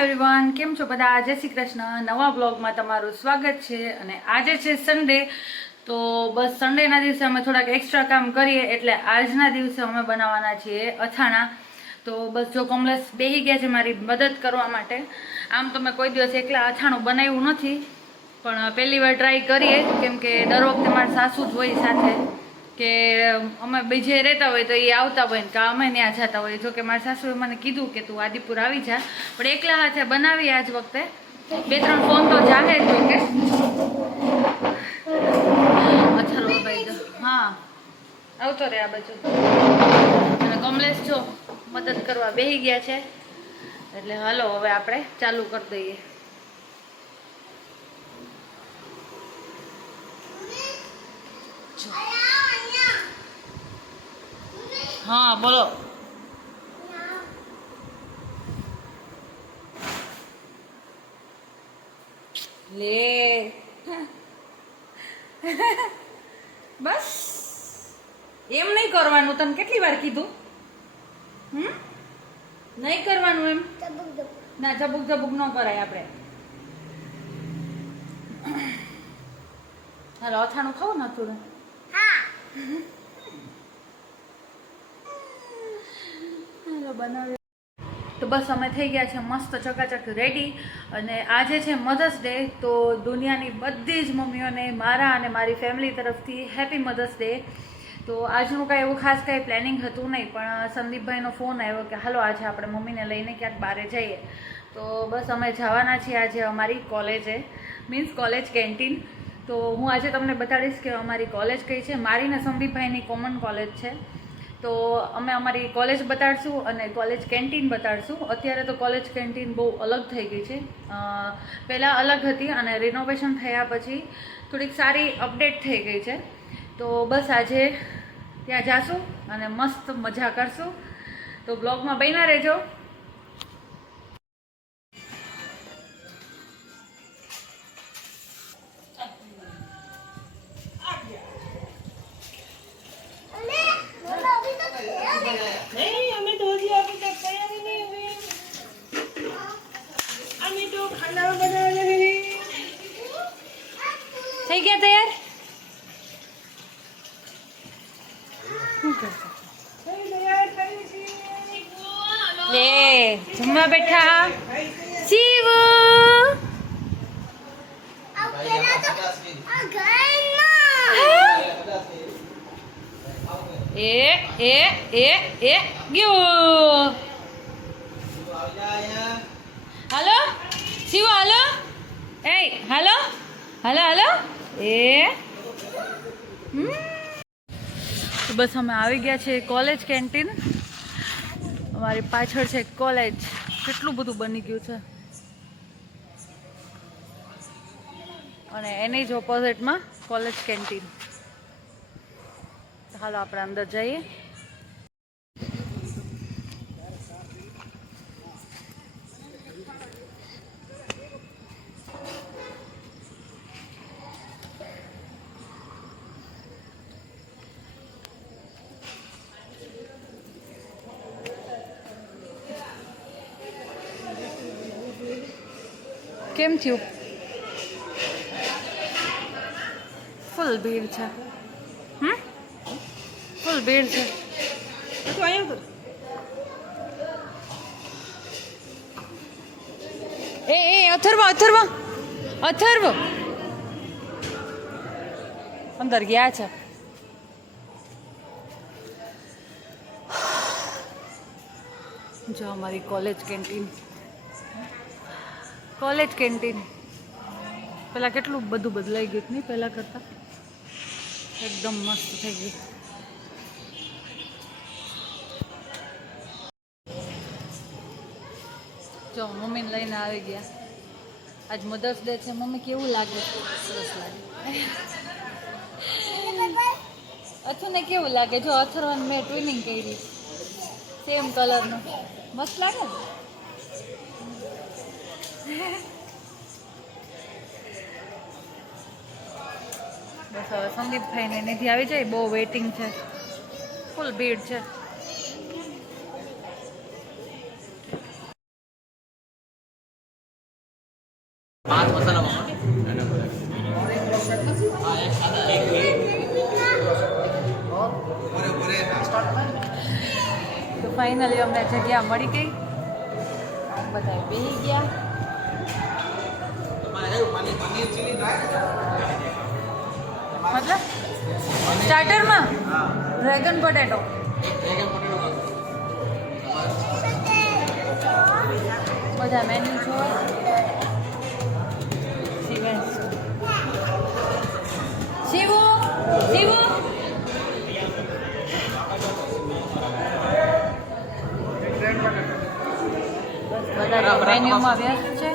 Everyone, કેમ છો બધા? જય શ્રી કૃષ્ણ. નવા બ્લોગમાં તમારું સ્વાગત છે. અને આજે છે સન્ડે, તો બસ સન્ડેના દિવસે અમે થોડાક એક્સ્ટ્રા કામ કરીએ એટલે આજના દિવસે અમે બનાવવાના છીએ અથાણા. તો બસ જો કમલેશ બેસી ગયા છે મારી મદદ કરવા માટે. આમ તો મેં કોઈ દિવસ એકલા અથાણું બનાવ્યું નથી, પણ પહેલી વાર ટ્રાય કરીએ, કેમ કે દર વખતે મારા સાસુ જ હોય સાથે, કે અમે બીજે રહેતા હોય તો એ આવતા હોય ને અમે ત્યાં જતા હોય. જો કે મારા સાસુએ મને કીધું કે તું આદિપુર આવી જા, પણ એકલા હાથે બનાવી આજ વખતે. 2-3 ફોન તો જાહે જ. જો કે અથરો ભાઈ જો હા આવતો રે આ બાજુ. અને કમલેશ જો મદદ કરવા બેસી ગયા છે, એટલે હાલો હવે આપણે ચાલુ કરી દઈએ. હા બોલો. લે બસ એમ નહીં કરવાનું. તને કેટલી વાર કીધું? નહીં કરવાનું એમ. ના, ઝબુક ઝબુક ન કરાય આપણે. હાલો અથાણું ખાવું ને થોડું. હાલો બનાવે. તો બસ અમે થઈ ગયા છે મસ્ત ચકાચક રેડી. અને આજે છે મધર્સ ડે, તો દુનિયાની બધી જ મમ્મીઓને મારા અને મારી ફેમિલી તરફથી હેપી મધર્સ ડે. તો આજનું કાંઈ એવું ખાસ કાંઈ પ્લાનિંગ હતું નહીં, પણ સંદીપભાઈનો ફોન આવ્યો કે હાલો આજે આપણે મમ્મીને લઈને ક્યાંક બહાર જઈએ. તો બસ અમે જવાના છીએ આજે અમારી કોલેજે, મીન્સ કોલેજ કેન્ટીન. તો હું આજે તમને બતાડીશ કે અમારી કોલેજ કઈ છે. મારી ને સંદીપભાઈની કોમન કોલેજ છે, તો અમે અમારી કોલેજ બતાડશું અને કોલેજ કેન્ટીન બતાડશું. અત્યારે તો કોલેજ કેન્ટીન બહુ અલગ થઈ ગઈ છે. પહેલાં અલગ હતી અને રિનોવેશન થયા પછી થોડીક સારી અપડેટ થઈ ગઈ છે. તો બસ આજે ત્યાં જાશું અને મસ્ત મજા કરશું. તો બ્લોગમાં બન્યા રહેજો. થઈ ગયા તૈયાર? લે જમવા બેઠા. શિવ એ ગયો. હાલો શિવ, હાલો. એ હાલો હાલો હાલો. તો બસ અમે આવી ગયા છે કોલેજ કેન્ટીન. અમારી પાછળ છે કોલેજ. કેટલું બધું બની ગયું છે, અને એની જ ઓપોઝિટમાં કોલેજ કેન્ટીન. હાલો આપણે અંદર જઈએ. કેમ થયું? ફૂલ ભીડ છે. ફૂલ ભીડ છે. એ અથર્વ અથર્વ અથર્વ અંદર ગયા છે. જો અમારી કોલેજ કેન્ટીન. કોલેજ કેન્ટીન પહેલાં કેટલું બધું બદલાઈ ગયું નહીં પહેલાં કરતાં. એકદમ મસ્ત થઈ ગયું. જો મમ્મીને લઈને આવી ગયા. આજ મધર્સ ડે છે. મમ્મી કેવું લાગે? સરસ લાગે. અથુને કેવું લાગે? જો અથરવાન મેં ટ્વિનિંગ કરી, સેમ કલરનું. મસ્ત લાગે ને? બસ હવે સંદીપભાઈને નિધિ આવી જાય. બહુ વેઇટિંગ છે, ફૂલ ભીડ છે. તો ફાઇનલી અમને જગ્યા મળી ગઈ, બધા બેસી ગયા. મતલબ સ્ટાર્ટરમાં ડ્રેગન પોટેટો, બધા મેન્યુ છો. શિવો શિવો બધા મેન્યુમાં વ્યસ્ત છે.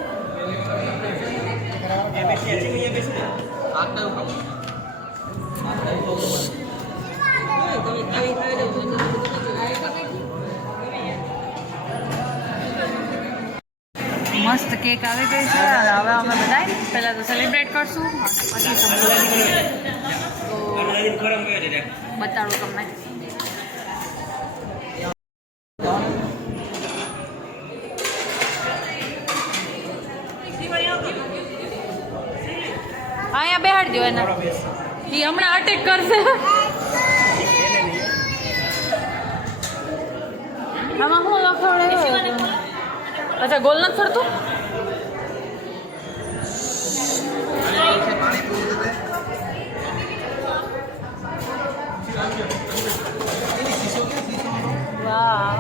મસ્ત કેક આવી ગઈ છે અને હવે અમે બધા પહેલાં તો સેલિબ્રેટ કરશું અને પછી તો બતાડું તમને. અહીંયા બેહાડ દો એને, એ હમણાં અટેક કરશે. આમાં શું લખવડે? અચ્છા, ગોલ નથી ફરતું. વાહ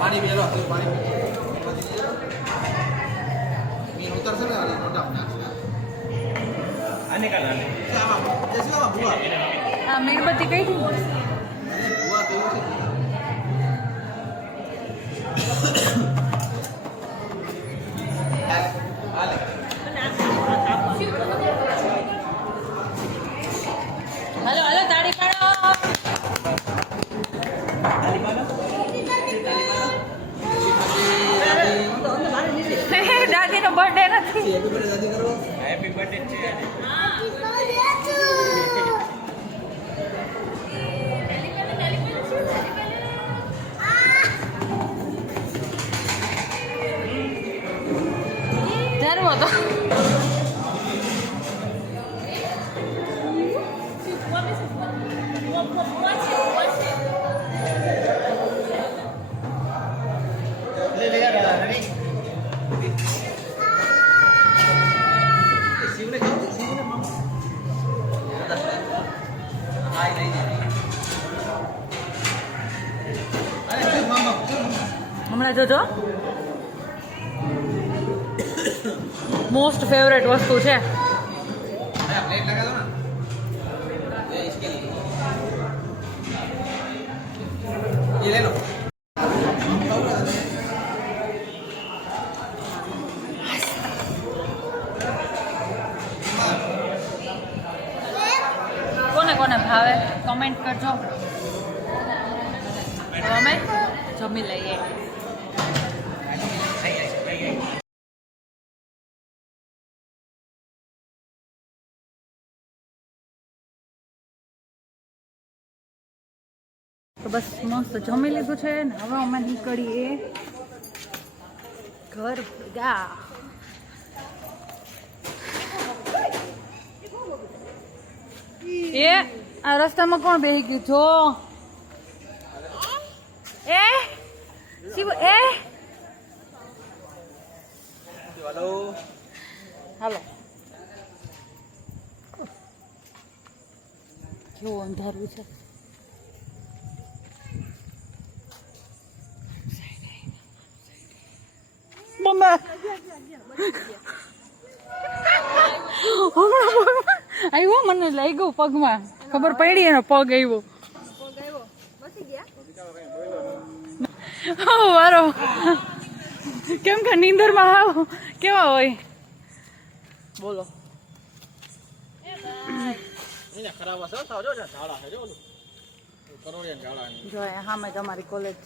पानी भी लो पानी मीन उतर से ना नोट अपना आने का ना क्या जैसे ना बुआ हां मेणबत्ती कई थी बुआ तो आले हेलो हेलो ताड़ी पाड़ो. દાદી નો બર્થડે નથી. હેપી બર્થડે દાદી કરો. હેપી બર્થડે છે. જરૂર હતો. ले ले यार नहीं शिवने खाओ शिवने मामा हाय नहीं अरे चल मामा હમણાં જોજો, મોસ્ટ ફેવરેટ વસ્તુ છે. अरे प्लेट लगा दो ना ये इसके लिए ये ले लो કોને કોને ભાવે કમેન્ટ કરજો. તો અમે જમી લઈએ. તો બસ મસ્ત જમી લીધું છે ને હવે અમે નીકળીએ ઘર ભેગા. એ આ રસ્તામાં કોણ બેસી ગયું જો? એ શિવ એ हेलो હાલો. કેવું અંધારું છે. મમ્મા આવ્યો, મને લાગ્યું પગમાં, ખબર પડી એનો પગ આવ્યો. વારો કેમ કે નીંદરમાં આવો કેવા હોય બોલો. એને ખરાબ હશે તો જો ઝાડા છે જો ઓલું કરોડિયા ઝાડા જો હા મેં તમારી કોલેજ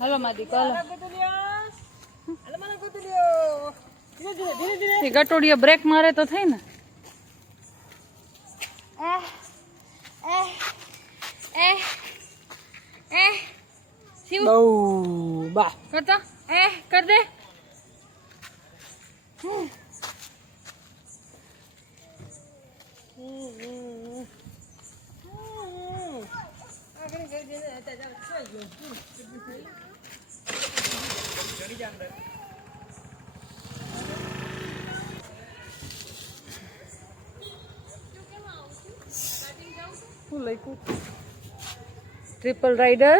હલો માદી કોલો ગટોડિયો બ્રેક મારે તો થાય ને. શિવ બહુ બા કરતો કર દે શું લખ્યું triple rider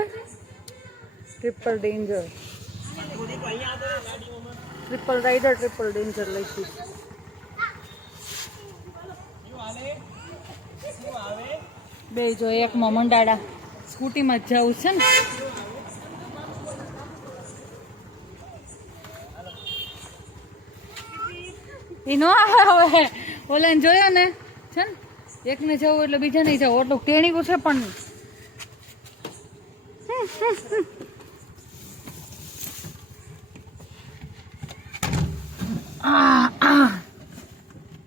triple danger triple rider triple danger લખ્યું બે જો એકમાં મંડાડા સ્કૂટીમાં જ જવું છે ને એ નો આવે હવે ઓલાને જોયો ને છે ને એકને જવું એટલે બીજા નહીં જવું એટલું ટેણીવું છે પણ